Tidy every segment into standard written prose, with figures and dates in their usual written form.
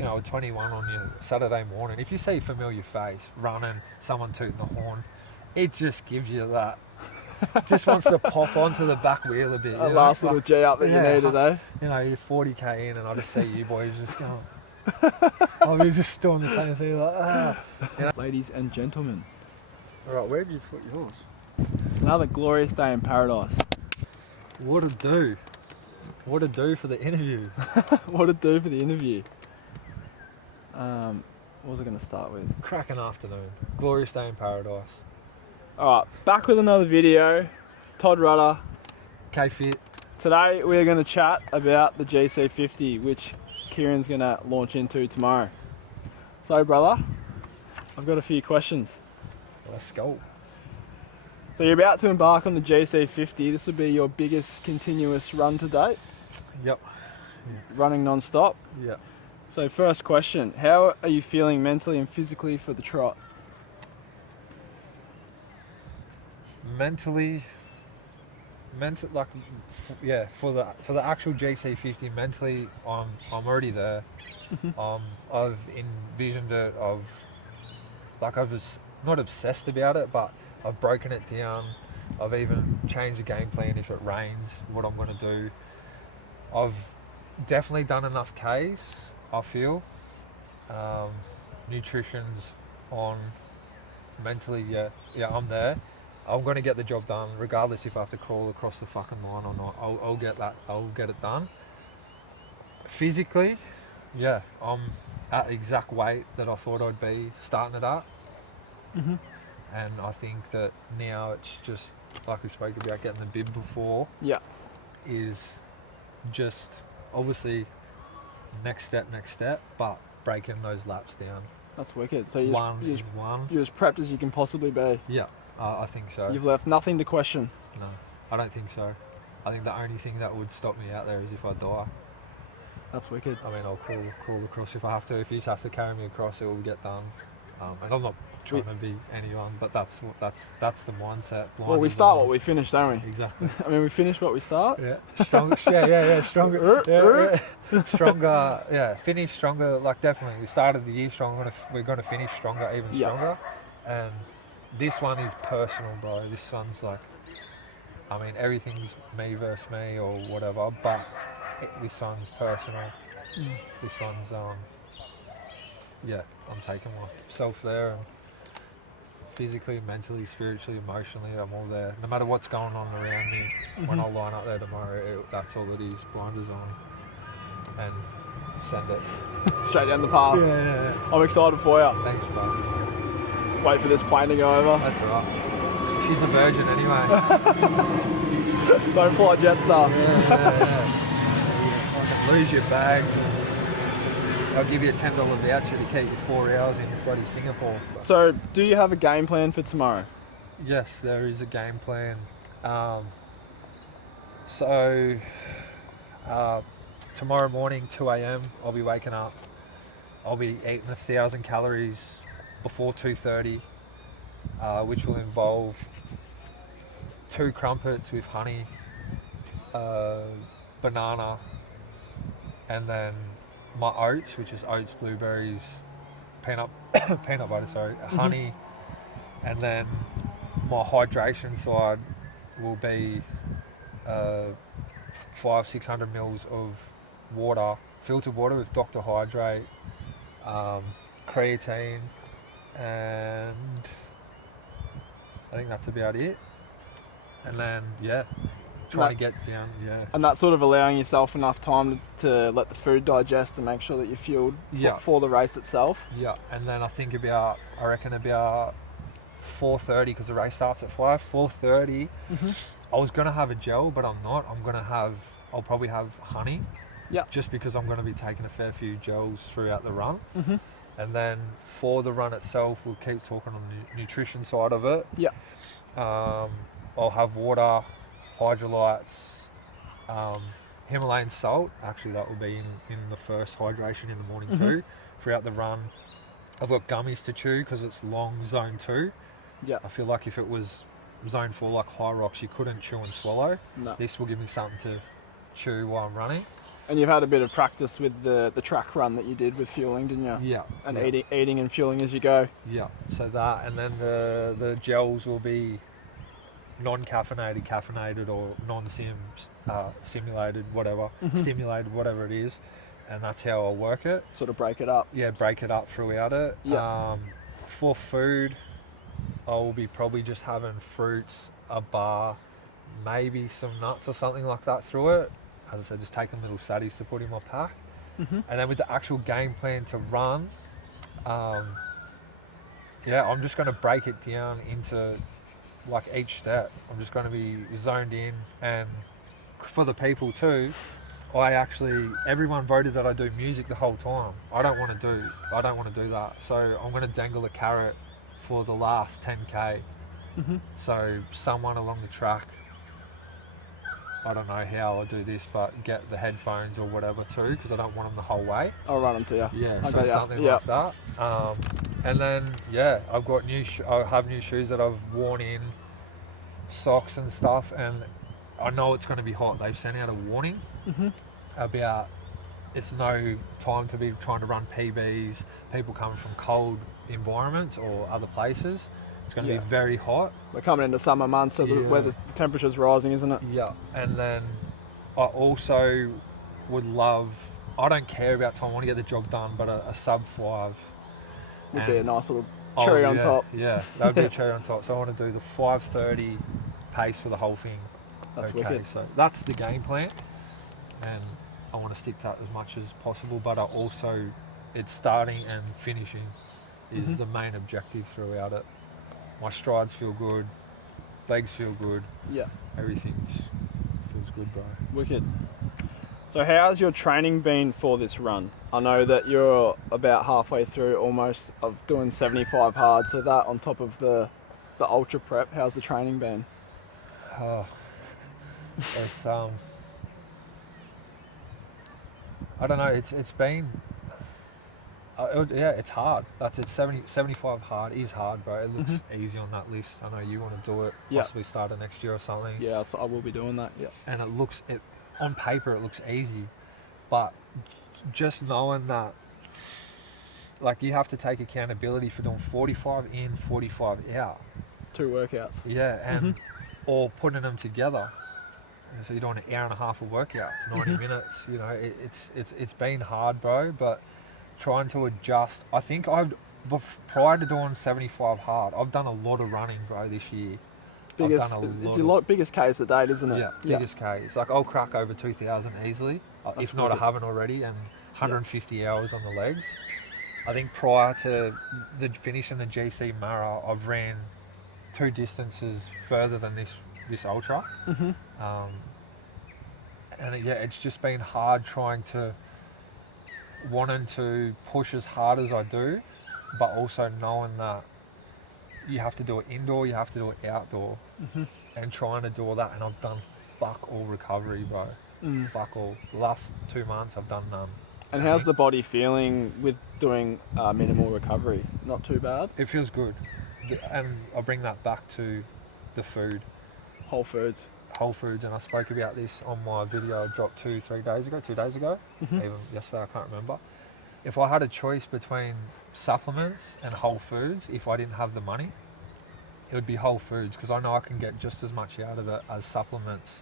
you know, a 21 on your Saturday morning, if you see a familiar face running, someone tooting the horn, it just gives you that. Just wants to pop onto the back wheel a bit. A last little G up that you needed, eh? You know, you're 40k in and I just see you boys just going, I'll be just doing the same thing like, You know? Ladies and gentlemen, Alright, where did you put yours? it's another glorious day in paradise. What a do. What a do for the interview. What to do for the interview. What was I going to start with? Cracking afternoon. Glorious day in paradise. Alright, back with another video. Todd Rudder. KPhit. Today we're going to chat about the GC50, which Kieran's going to launch into tomorrow. So brother, I've got a few questions. Let's go. So you're about to embark on the GC50. This will be your biggest continuous run to date? Yep. Running non-stop? Yep. So first question, how are you feeling mentally and physically for the trot? Mentally, like, yeah, for the actual GC50, mentally, I'm already there. I've envisioned it. I was not obsessed about it, but I've broken it down. I've even changed the game plan if it rains, what I'm going to do. I've definitely done enough Ks, I feel. Nutrition's on. Mentally, yeah, I'm there. I'm going to get the job done, regardless if I have to crawl across the fucking line or not. I'll get it done. Physically, yeah, I'm at the exact weight that I thought I'd be starting it at. And I think that now it's just, like we spoke about getting the bib before, is just obviously next step, but breaking those laps down. That's wicked. So you're one. as prepped as you can possibly be. Yeah, I think so. You've left nothing to question. No, I don't think so. I think the only thing that would stop me out there is if I die. That's wicked. I mean, I'll crawl across if I have to. If you just have to carry me across, it will get done. And I'm not trying to be anyone, but that's the mindset. Well, we start what we finish, don't we? Exactly. I mean, we finish what we start. Yeah. Stronger. Stronger. Stronger. Yeah. Finish stronger. Like, definitely. We started the year strong. We're gonna finish stronger, even stronger. And this one is personal, bro. This one's like, I mean, everything's me versus me or whatever, but this one's personal. This one's yeah, I'm taking myself there, and physically, mentally, spiritually, emotionally, I'm all there. No matter what's going on around me, when I line up there tomorrow, that's all it is. Blinders on, and send it Straight down the path. Yeah. I'm excited for you. Thanks, bro. Wait for this plane to go over. That's alright. She's a virgin anyway. Don't fly Jetstar. Fucking lose your bags. I'll give you a $10 voucher to keep you 4 hours in bloody Singapore. So, do you have a game plan for tomorrow? Yes, there is a game plan. Tomorrow morning, 2 a.m, I'll be waking up. I'll be eating 1,000 calories before 2:30, which will involve 2 crumpets with honey, banana, and then my oats, which is oats, blueberries, peanut butter, honey, and then my hydration side will be 500-600 mils of water, filtered water with Dr. Hydrate, creatine, and I think that's about it. And then trying to get down, And that's sort of allowing yourself enough time to let the food digest and make sure that you're fueled for the race itself. Yeah, and then I reckon about 4:30, because the race starts at 5, 4:30. I was going to have a gel, but I'm not. I'll probably have honey. Yeah. Just because I'm going to be taking a fair few gels throughout the run. And then for the run itself, we'll keep talking on the nutrition side of it. Yeah. I'll have water, hydrolytes, Himalayan salt. Actually, that will be in the first hydration in the morning too. Throughout the run, I've got gummies to chew because it's long zone 2. Yeah. I feel like if it was zone 4 like high rocks, you couldn't chew and swallow. No. This will give me something to chew while I'm running. And you've had a bit of practice with the track run that you did with fueling, didn't you? Yeah. And yeah. eating and fueling as you go. Yeah. So that, and then the gels will be non-caffeinated, caffeinated, or simulated, whatever, stimulated, whatever it is, and that's how I'll work it. Sort of break it up. Yeah, break it up throughout it. Yeah. For food, I'll be probably just having fruits, a bar, maybe some nuts or something like that through it. As I said, just taking little saddies to put in my pack. And then with the actual game plan to run, I'm just going to break it down into like each step. I'm just going to be zoned in, and for the people too, everyone voted that I do music the whole time. I don't want to do that. So I'm going to dangle a carrot for the last 10k. So someone along the track, I don't know how I'll do this, but get the headphones or whatever too, because I don't want them the whole way. I'll run them to you. Yeah, so something like that. And then I've got I have new shoes that I've worn in, socks and stuff, and I know it's going to be hot. They've sent out a warning about it's no time to be trying to run PBs. People coming from cold environments or other places. It's going to be very hot. We're coming into summer months, so where the temperature's rising, isn't it? Yeah, and then I also would love, I don't care about time, I want to get the job done, but a sub 5 would be a nice little cherry on top. Yeah, that would be a cherry on top. So I want to do the 5:30 pace for the whole thing. That's wicked. So that's the game plan, and I want to stick to that as much as possible, but it's starting and finishing is the main objective throughout it. My strides feel good, legs feel good. Yeah. Everything feels good, bro. Wicked. So how's your training been for this run? I know that you're about halfway through almost of doing 75 hard, so that on top of the ultra prep, how's the training been? It's I don't know, it's been it's hard. That's it. 75 hard is hard, bro. It looks easy on that list. I know you want to do it, possibly start it next year or something. Yeah, I will be doing that. Yeah. And on paper it looks easy, but just knowing that, like, you have to take accountability for doing 45 in, 45 out. 2 workouts. Yeah, and or putting them together. So you're doing an hour and a half of workouts, 90 minutes. You know, it's been hard, bro. But trying to adjust. I think prior to doing 75 hard, I've done a lot of running, bro, this year. Biggest Ks to date, isn't it? Yeah, biggest Ks. Like, I'll crack over 2,000 easily, if not, I haven't already, and 150 hours on the legs. I think prior to finishing the GC Mara, I've ran 2 distances further than this ultra. And it's just been hard wanting to push as hard as I do, but also knowing that you have to do it indoor, you have to do it outdoor, and trying to do all that. And I've done fuck all recovery, bro. Fuck all. The last 2 months I've done none. And how's the body feeling with doing minimal recovery? Not too bad? It feels good. And I'll bring that back to the food. Whole foods, and I spoke about this on my video I dropped 2 days ago, even yesterday, I can't remember. If I had a choice between supplements and whole foods, if I didn't have the money, it would be whole foods, because I know I can get just as much out of it as supplements.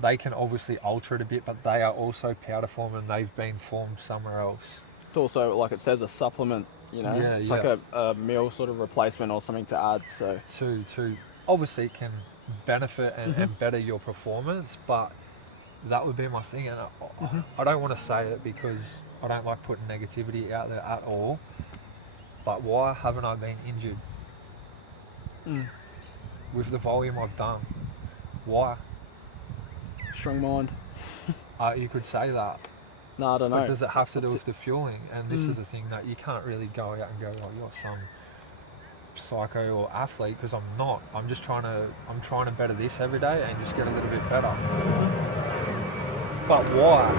They can obviously alter it a bit, but they are also powder form, and they've been formed somewhere else. It's also, like it says, a supplement, you know? It's like a meal sort of replacement or something to add. So to obviously it can benefit and better your performance, but that would be my thing. And I don't want to say it because I don't like putting negativity out there at all, but why haven't I been injured with the volume I've done? Why? Strong mind. You could say that. No, I don't know. But does it have to do with the fueling? And this is the thing that you can't really go out and go, oh, you're some psycho or athlete, because I'm not. I'm trying to better this every day and just get a little bit better. But why?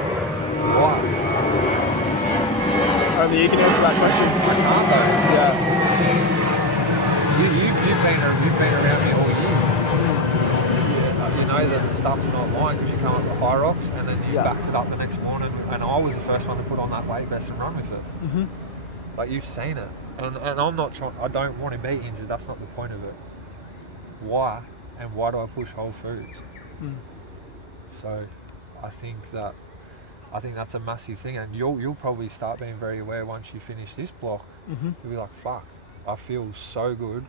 Only you can answer that question. I can't though. Yeah. You've been around me all year. You know that the stuff's not lying because you come up the high rocks and then you Yeah. backed it up the next morning, and I was the first one to put on that weight vest and run with it. Mm-hmm. Like, you've seen it, and I'm not trying. I don't want to be injured. That's not the point of it. Why? And why do I push whole foods? So, I think that's a massive thing, and you'll probably start being very aware once you finish this block. You'll be like, fuck, I feel so good.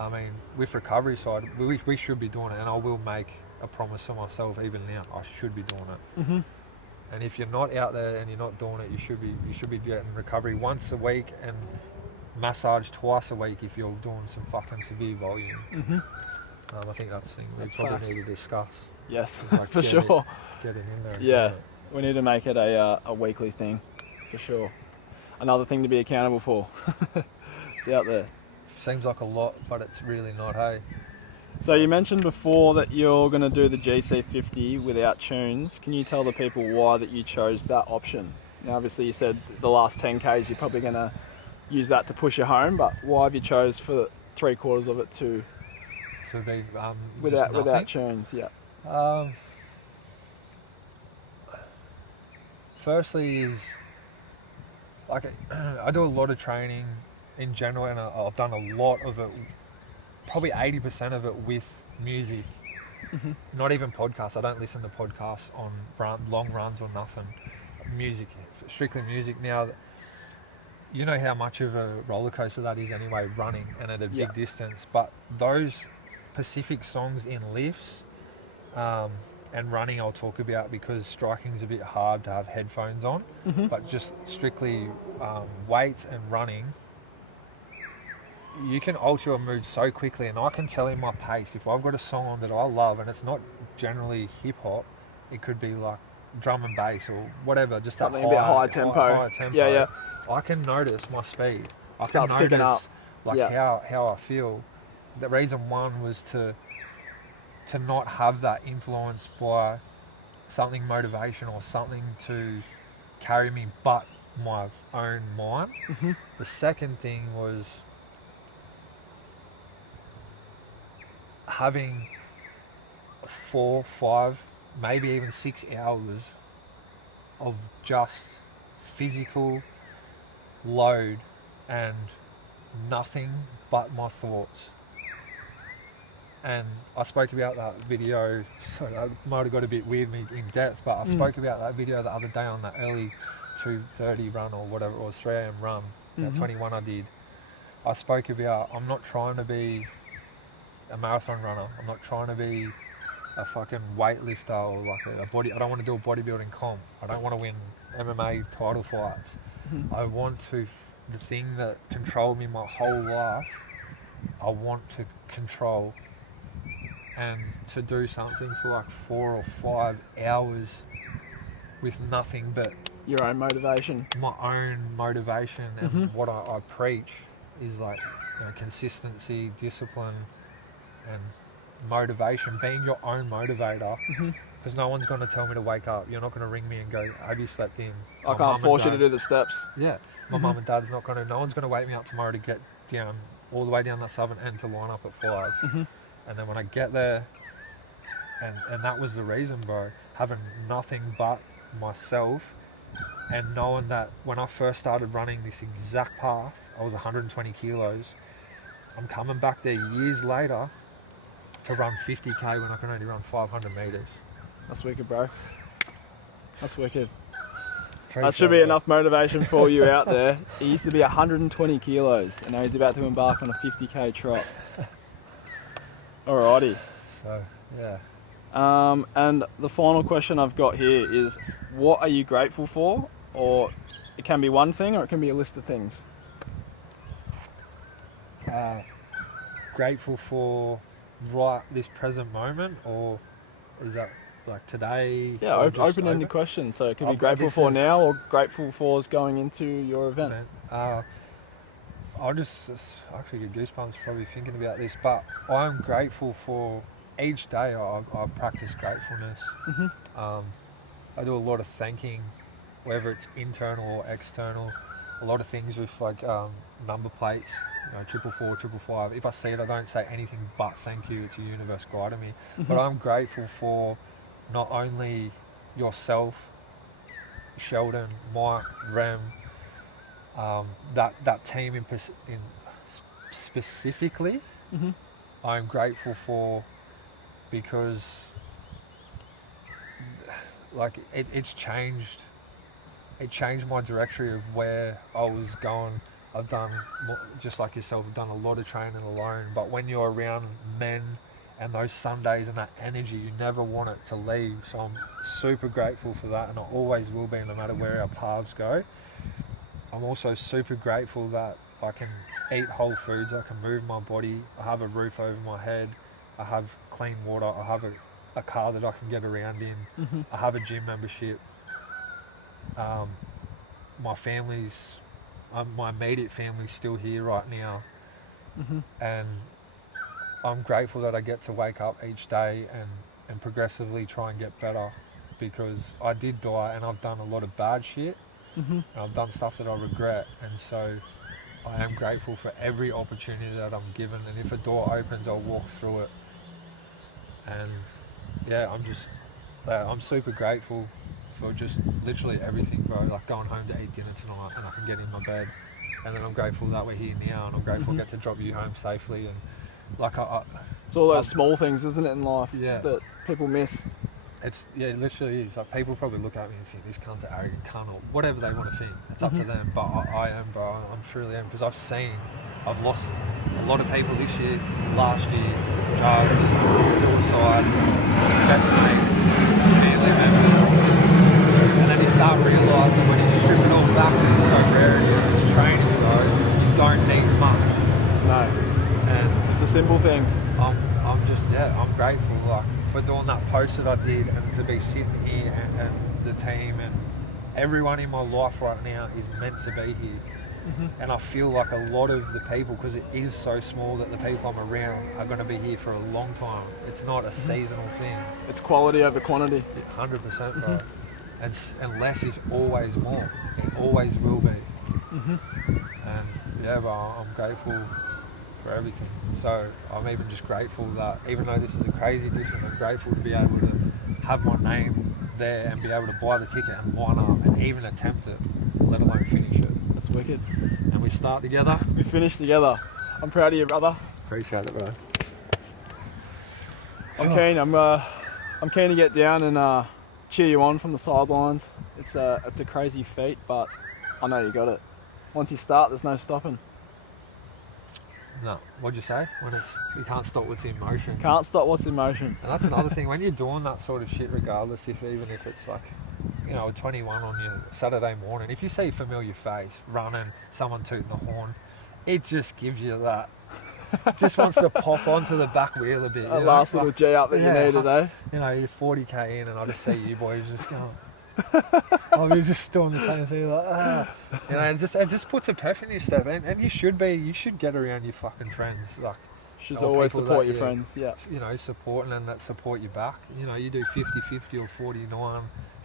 I mean, with recovery side, we should be doing it, and I will make a promise to myself even now. I should be doing it. And if you're not out there and you're not doing it, you should be getting recovery once a week and massage twice a week if you're doing some fucking severe volume. I think that's the thing we probably facts. need to discuss. Yes, Like, for get sure. Get it in there. and Yeah, do it. we need to make it a weekly thing, for sure. Another thing to be accountable for. It's out there. Seems like a lot, but it's really not, hey? So you mentioned before that you're going to do the GC50 without tunes. Can you tell the people why that you chose that option? Now, obviously you said the last 10Ks you're probably going to use that to push you home, but why have you chose for 3/4 of it to be without tunes? Yeah. Firstly is, like, I do a lot of training in general, and I've done a lot of it, probably 80% of it with music. Not even podcasts. I don't listen to podcasts on long runs or nothing. Music, strictly music. Now, you know how much of a roller coaster that is anyway, running and at a big distance. But those specific songs in lifts and running I'll talk about, because striking's a bit hard to have headphones on. But just strictly weights and running, you can alter your mood so quickly, and I can tell in my pace if I've got a song on that I love and it's not generally hip hop, it could be like drum and bass or whatever, just Something a bit high tempo. Yeah. I can notice my speed. I Starts can picking notice up. how I feel. The reason one was to not have that influenced by something motivational or something to carry me but my own mind. The second thing was having 4, 5, maybe even 6 hours of just physical load and nothing but my thoughts. And I spoke about that video, so I might have got a bit weird in depth, but I spoke about that video the other day on that early 2:30 run or whatever it was, 3 a.m. run, that 21 I did. I spoke about, I'm not trying to be a marathon runner. I'm not trying to be a fucking weightlifter or like a body. I don't want to do a bodybuilding comp. I don't want to win MMA title fights. I want to, the thing that controlled me my whole life, I want to control, and to do something for like 4 or 5 hours with nothing but Your own motivation. my own motivation. And what I preach is like, consistency, discipline, and motivation, being your own motivator, because no one's going to tell me to wake up. You're not going to ring me and go, have you slept in? I can't force you to do the steps. Yeah, my mum and dad's not going to, no one's going to wake me up tomorrow to get down, all the way down that southern end to line up at 5. And then when I get there, and that was the reason, bro, having nothing but myself, and knowing that when I first started running this exact path, I was 120 kilos. I'm coming back there years later to run 50k when I can only run 500 meters. That's wicked, bro. That's wicked. Appreciate That should be it. enough motivation for you out there. He used to be 120 kilos, and now he's about to embark on a 50k trot. Alrighty. So, yeah. And the final question I've got here is, what are you grateful for? Or it can be one thing, or it can be a list of things. Grateful for right this present moment, or is that like today? Yeah, or just open-ended question. So it can be I've got- grateful this for is- now, or grateful for is going into your event. I just actually get goosebumps probably thinking about this, but I'm grateful for each day. I practice gratefulness. I do a lot of thanking, whether it's internal or external. a lot of things with like number plates, 444, 555. If I see it, I don't say anything but thank you. It's the universe guiding me. But I'm grateful for not only yourself, Sheldon, Mike, Rem, that team in specifically. I'm grateful for, because like it's changed. It changed my trajectory of where I was going. I've done, just like yourself, I've done a lot of training alone. But when you're around men and those Sundays and that energy, you never want it to leave. So I'm super grateful for that, and I always will be, no matter where our paths go. I'm also super grateful that I can eat whole foods, I can move my body, I have a roof over my head, I have clean water, I have a car that I can get around in, I have a gym membership. My family's, my immediate family's still here right now, and I'm grateful that I get to wake up each day and progressively try and get better, because I did die and I've done a lot of bad shit, and I've done stuff that I regret, and so I am grateful for every opportunity that I'm given, and if a door opens, I'll walk through it. And yeah, I'm super grateful for just literally everything, bro. Like going home to eat dinner tonight and I can get in my bed, and then I'm grateful that we're here now, and I'm grateful I get to drop you home safely, and like it's all those small things, isn't it, in life that people miss. It literally is. Like, people probably look at me and think this cunt's an arrogant cunt, or whatever they want to think. It's up to them, but I am, bro. I'm truly am, because I've lost a lot of people this year, last year, drugs, suicide, best mates, family members, and then you start realising when you strip it all back to this sobriety and this training, bro, you don't need much. No. And it's the simple things. I'm grateful for doing that post that I did, and to be sitting here and the team and everyone in my life right now is meant to be here. And I feel like a lot of the people, because it is so small, that the people I'm around are going to be here for a long time. It's not a seasonal thing. It's quality over quantity. 100%, bro. And less is always more. It always will be. And yeah, bro, I'm grateful for everything. So I'm even just grateful that, even though this is a crazy distance, I'm grateful to be able to have my name there and be able to buy the ticket and line up and even attempt it, let alone finish it. That's wicked. And we start together. We finish together. I'm proud of you, brother. Appreciate it, bro. I'm keen to get down and cheer you on from the sidelines. It's a crazy feat, but I know you got it. Once you start, there's no stopping. No, what'd you say? You can't stop what's in motion. Can't stop what's in motion. And that's another thing, when you're doing that sort of shit, regardless, even if it's like, a 21 on your Saturday morning, if you see a familiar face running, someone tooting the horn, it just gives you that. Just wants to pop onto the back wheel a bit. A last little G up that you need today. You're 40k in, and I just see you boys just going. You're just doing the same thing, like, it just puts a pep in your step, and you should get around your fucking friends, like. Should always support your friends, yeah. Supporting and that support you back. You do 50-50 or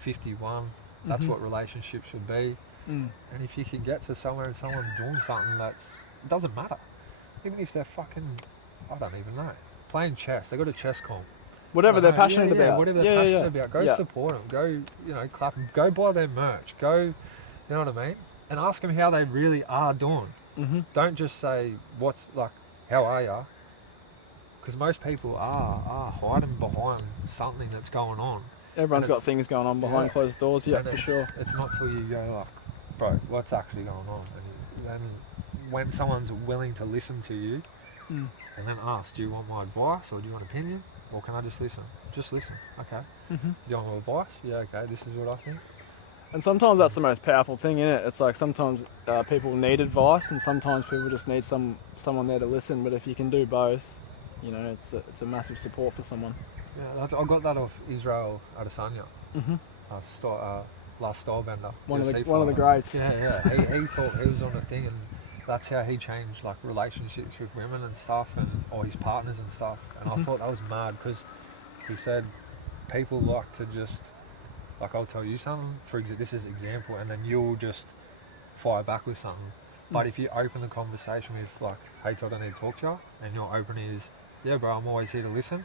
49-51. That's what relationships should be. And if you can get to somewhere and someone's doing something it doesn't matter. Even if they're fucking, I don't even know, playing chess, they got a chess comp. Whatever they're passionate about. Whatever they're passionate about. Go support them. Go, clap them. Go buy their merch. Go, you know what I mean? And ask them how they really are doing. Don't just say, how are you? Because most people are hiding behind something that's going on. Everyone's got things going on behind closed doors, for sure. It's not till you go like, bro, what's actually going on? And when someone's willing to listen to you, and then ask, do you want my advice or do you want opinion? Or can I just listen? Just listen. Okay. Do you want my advice? Yeah, okay, this is what I think. And sometimes that's the most powerful thing, isn't it? It's like sometimes people need advice, and sometimes people just need someone there to listen. But if you can do both, it's a massive support for someone. Yeah, I got that off Israel Adesanya, last style bender. One of the greats. Yeah. He was on the thing, and that's how he changed relationships with women and stuff, or his partners and stuff. And I thought that was mad, because he said people like to just, I'll tell you something, this is an example, and then you'll just fire back with something. But if you open the conversation with like, hey Todd, I need to talk to you, and your opening is, yeah bro, I'm always here to listen.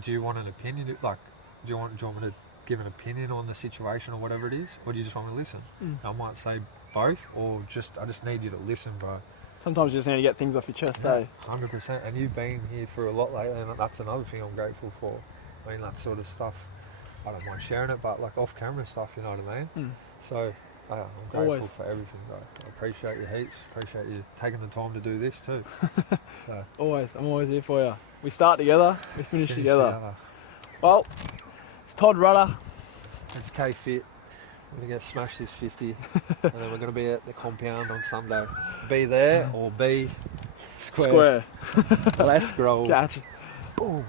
Do you want an opinion? Like, do you want me to give an opinion on the situation or whatever it is, or do you just want me to listen? I might say both, or I just need you to listen, bro. Sometimes you just need to get things off your chest, eh? 100%. And you've been here for a lot lately, and that's another thing I'm grateful for. I mean, that sort of stuff, I don't mind sharing it, but like off camera stuff, you know what I mean? So I'm grateful Always. for everything, bro. I appreciate you heaps. Appreciate you taking the time to do this too. So, Always. I'm always here for you. We start together, we finish together. Well, it's Todd Rudder. It's KPhit. We're going to get smashed this 50, and then we're going to be at the compound on Sunday. Be there or be square. Square. Let's grow. Catch. Boom.